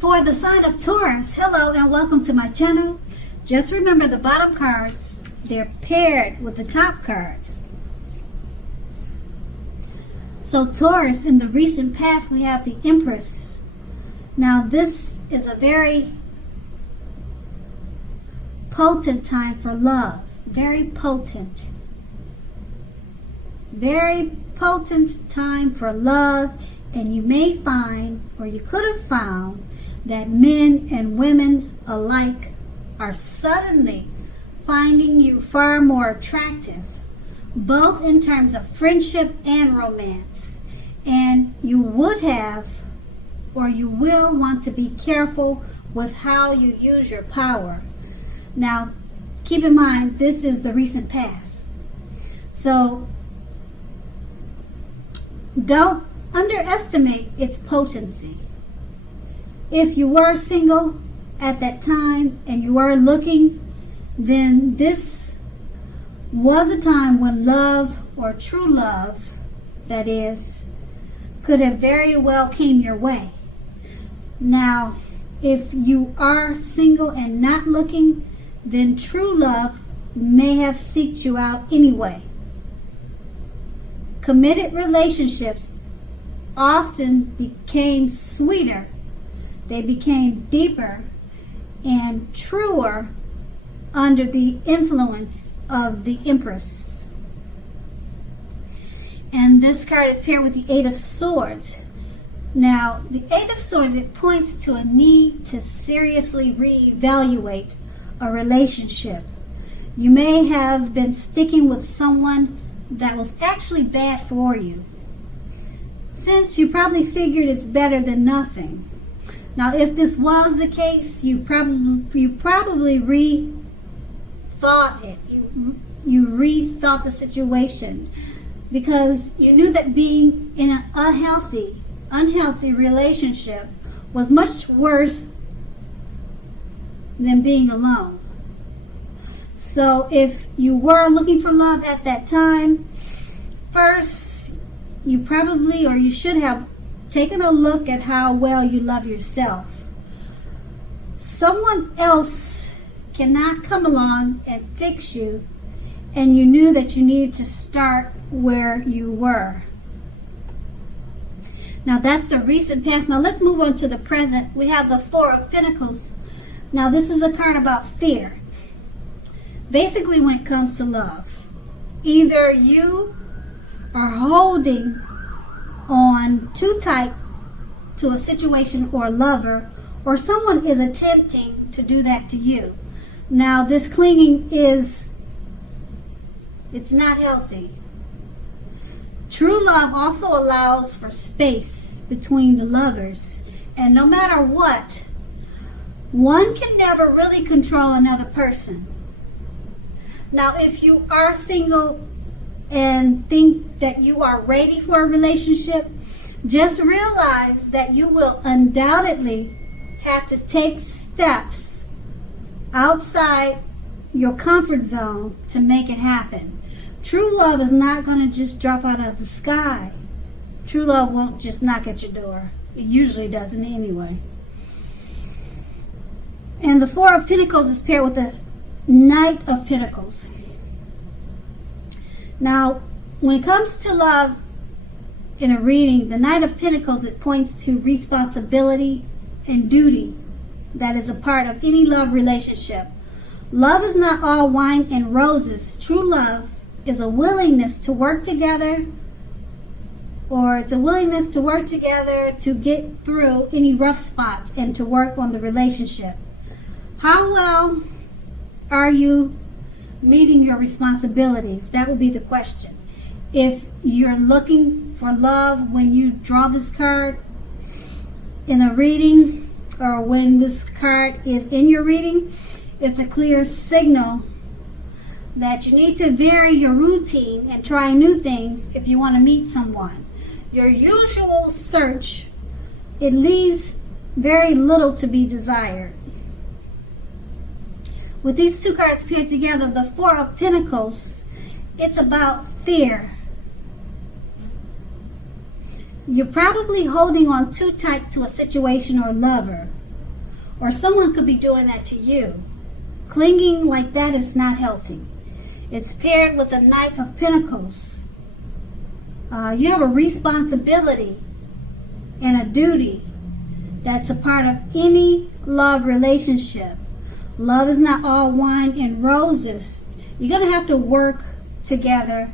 For the sign of Taurus, hello and welcome to my channel. Just remember the bottom cards, they're paired with the top cards. So Taurus, in the recent past we have the Empress. Now this is a very potent time for love. Very potent. Very potent time for love, and you may find, or you could have found, that men and women alike are suddenly finding you far more attractive, both in terms of friendship and romance. And you would have, or you will want to be careful with how you use your power. Now, keep in mind, this is the recent past. So, don't underestimate its potency. If you were single at that time and you were looking, then this was a time when love, or true love, that is, could have very well came your way. Now, if you are single and not looking, then true love may have sought you out anyway. Committed relationships often became sweeter. They became deeper and truer under the influence of the Empress. And this card is paired with the Eight of Swords. Now, the Eight of Swords, it points to a need to seriously reevaluate a relationship. You may have been sticking with someone that was actually bad for you, since you probably figured it's better than nothing. Now, if this was the case, you probably rethought it. You rethought the situation because you knew that being in an unhealthy relationship was much worse than being alone. So if you were looking for love at that time, first you probably, or you should have, taken a look at how well you love yourself. Someone else cannot come along and fix you, and you knew that you needed to start where you were. Now that's the recent past. Now let's move on to the present. We have the Four of Pentacles. Now this is a card about fear. Basically, when it comes to love, either you are holding on too tight to a situation or a lover, or someone is attempting to do that to you. Now this clinging it's not healthy. True love also allows for space between the lovers, and no matter what, one can never really control another person. Now if you are single and think that you are ready for a relationship, just realize that you will undoubtedly have to take steps outside your comfort zone to make it happen. True love is not going to just drop out of the sky. True love won't just knock at your door. It usually doesn't anyway. And the Four of Pentacles is paired with the Knight of Pentacles. Now, when it comes to love in a reading, the Knight of Pentacles, it points to responsibility and duty that is a part of any love relationship. Love is not all wine and roses. True love is a willingness to work together, or it's a willingness to work together to get through any rough spots and to work on the relationship. How well are you meeting your responsibilities? That would be the question. If you're looking for love when you draw this card in a reading, or when this card is in your reading, it's a clear signal that you need to vary your routine and try new things if you want to meet someone. Your usual search, it leaves very little to be desired. With these two cards paired together, the Four of Pentacles, it's about fear. You're probably holding on too tight to a situation or lover. or someone could be doing that to you. Clinging like that is not healthy. It's paired with the Knight of Pentacles. You have a responsibility and a duty that's a part of any love relationship. Love is not all wine and roses. You're going to have to work together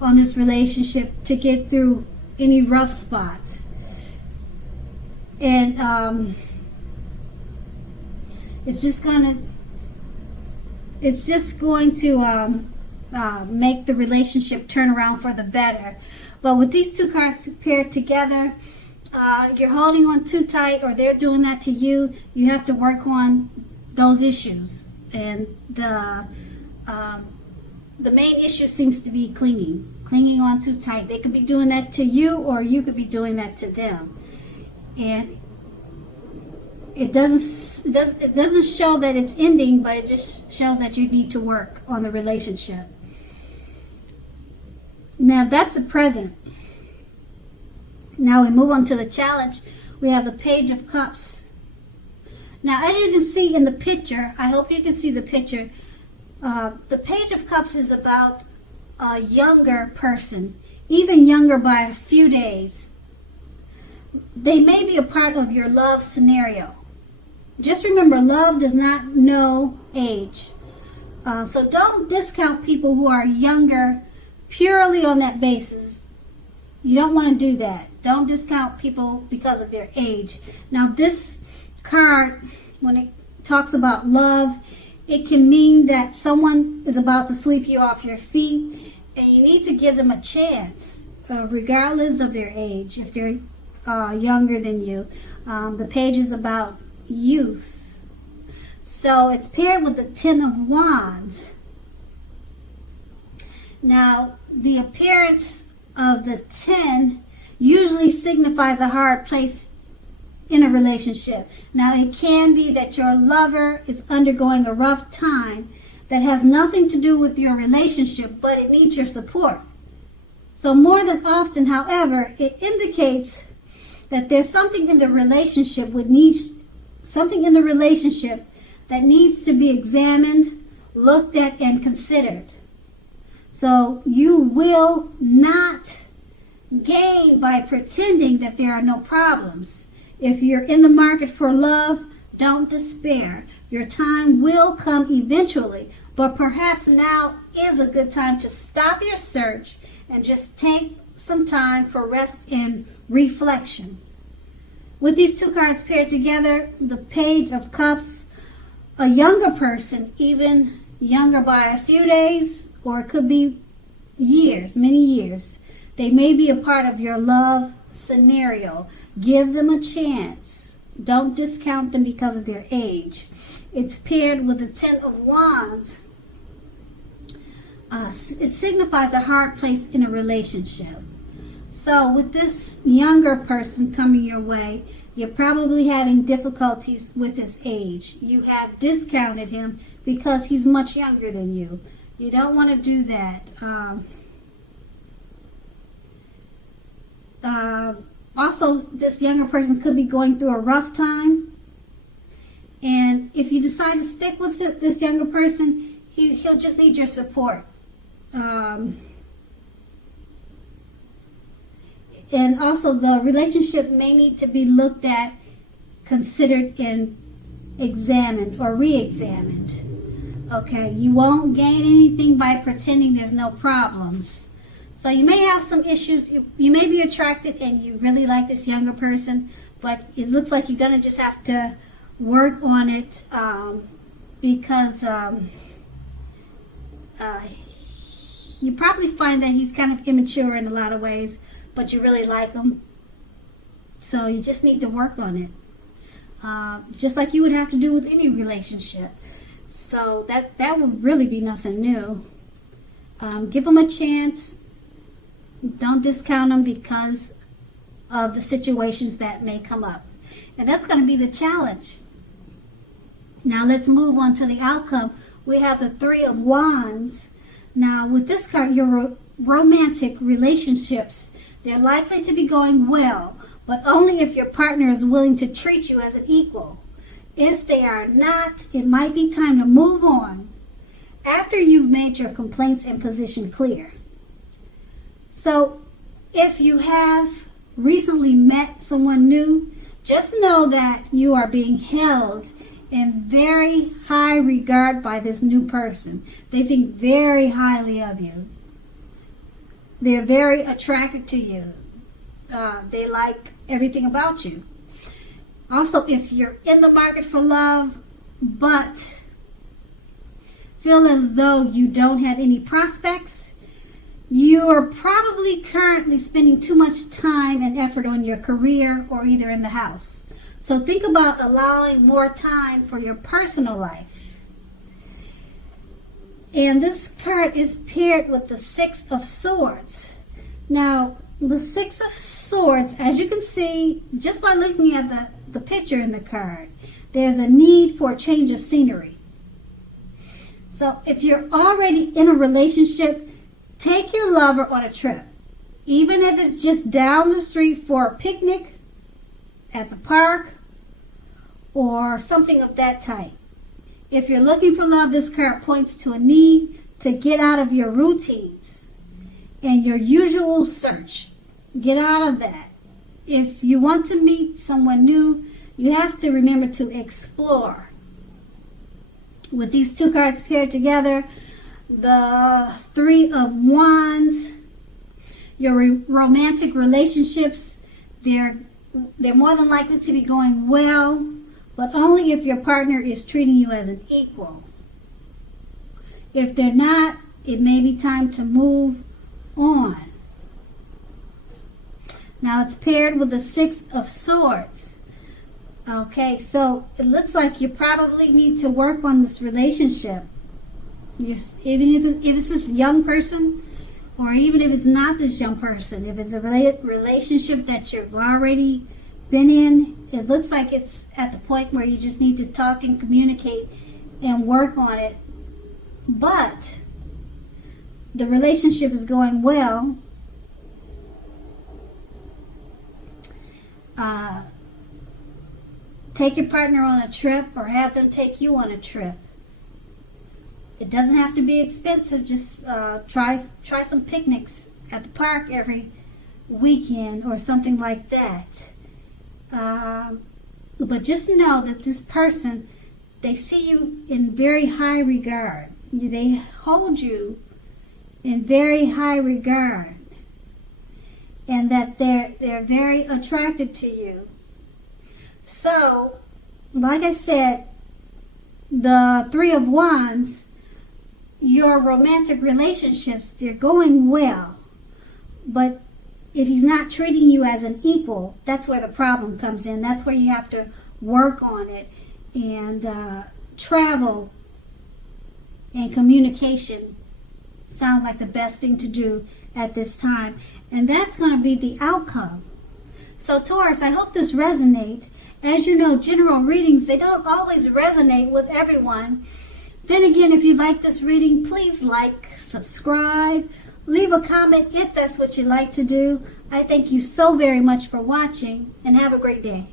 on this relationship to get through any rough spots. And it's just going to make the relationship turn around for the better. But with these two cards paired together, you're holding on too tight, or they're doing that to you. You have to work on those issues, and the main issue seems to be clinging on too tight. They could be doing that to you, or you could be doing that to them, and it doesn't show that it's ending, but it just shows that you need to work on the relationship. Now that's the present. Now we move on to the challenge. We have the Page of Cups. Now, as you can see in the picture, I hope you can see the picture, the Page of Cups is about a younger person, even younger by a few days. They may be a part of your love scenario. Just remember, love does not know age. So don't discount people who are younger purely on that basis. You don't want to do that. Don't discount people because of their age. Now, this card, when it talks about love, it can mean that someone is about to sweep you off your feet, and you need to give them a chance, regardless of their age, if they're younger than you. The page is about youth. So it's paired with the Ten of Wands. Now, the appearance of the 10 usually signifies a hard place in a relationship. Now, it can be that your lover is undergoing a rough time that has nothing to do with your relationship, but it needs your support. So more than often, however, it indicates that there's something in the relationship that needs to be examined, looked at, and considered. So you will not gain by pretending that there are no problems. If you're in the market for love, don't despair. Your time will come eventually, but perhaps now is a good time to stop your search and just take some time for rest and reflection. With these two cards paired together, the Page of Cups, a younger person, even younger by a few days, or it could be years, many years. They may be a part of your love scenario. Give them a chance. Don't discount them because of their age. It's paired with the Ten of Wands. It signifies a hard place in a relationship. So with this younger person coming your way, you're probably having difficulties with his age. You have discounted him because he's much younger than you. You don't want to do that. Also, this younger person could be going through a rough time. And if you decide to stick with this younger person, he'll just need your support. And also, the relationship may need to be looked at, considered, and examined or re-examined. Okay, you won't gain anything by pretending there's no problems. So you may have some issues. You may be attracted and you really like this younger person, but it looks like you're going to just have to work on it because you probably find that he's kind of immature in a lot of ways, but you really like him. So you just need to work on it. Just like you would have to do with any relationship. So that would really be nothing new. Give him a chance. Don't discount them because of the situations that may come up. And that's going to be the challenge. Now let's move on to the outcome. We have the Three of Wands. Now with this card, your romantic relationships, they're likely to be going well, but only if your partner is willing to treat you as an equal. If they are not, it might be time to move on after you've made your complaints and position clear. So if you have recently met someone new, just know that you are being held in very high regard by this new person. They think very highly of you. They're very attracted to you. They like everything about you. Also, if you're in the market for love, but feel as though you don't have any prospects, you are probably currently spending too much time and effort on your career or either in the house. So think about allowing more time for your personal life. And this card is paired with the Six of Swords. Now, the Six of Swords, as you can see, just by looking at the picture in the card, there's a need for a change of scenery. So if you're already in a relationship, take your lover on a trip. Even if it's just down the street for a picnic, at the park, or something of that type. If you're looking for love, this card points to a need to get out of your routines and your usual search. Get out of that. If you want to meet someone new, you have to remember to explore. With these two cards paired together, the Three of Wands, your romantic relationships, they're more than likely to be going well, but only if your partner is treating you as an equal. If they're not, it may be time to move on. Now it's paired with the Six of Swords. Okay, so it looks like you probably need to work on this relationship. Even if it's this young person, or even if it's not this young person, if it's a relationship that you've already been in, it looks like it's at the point where you just need to talk and communicate and work on it. But the relationship is going well. Take your partner on a trip or have them take you on a trip. It doesn't have to be expensive. Just try some picnics at the park every weekend or something like that. But just know that this person, they see you in very high regard. They hold you in very high regard, and that they're very attracted to you. So, like I said, the Three of Wands, your romantic relationships, they're going well. But if he's not treating you as an equal, that's where the problem comes in. That's where you have to work on it. And travel and communication sounds like the best thing to do at this time. And that's going to be the outcome. So Taurus, I hope this resonates. As you know, general readings, they don't always resonate with everyone. Then again, if you like this reading, please like, subscribe, leave a comment if that's what you like to do. I thank you so very much for watching, and have a great day.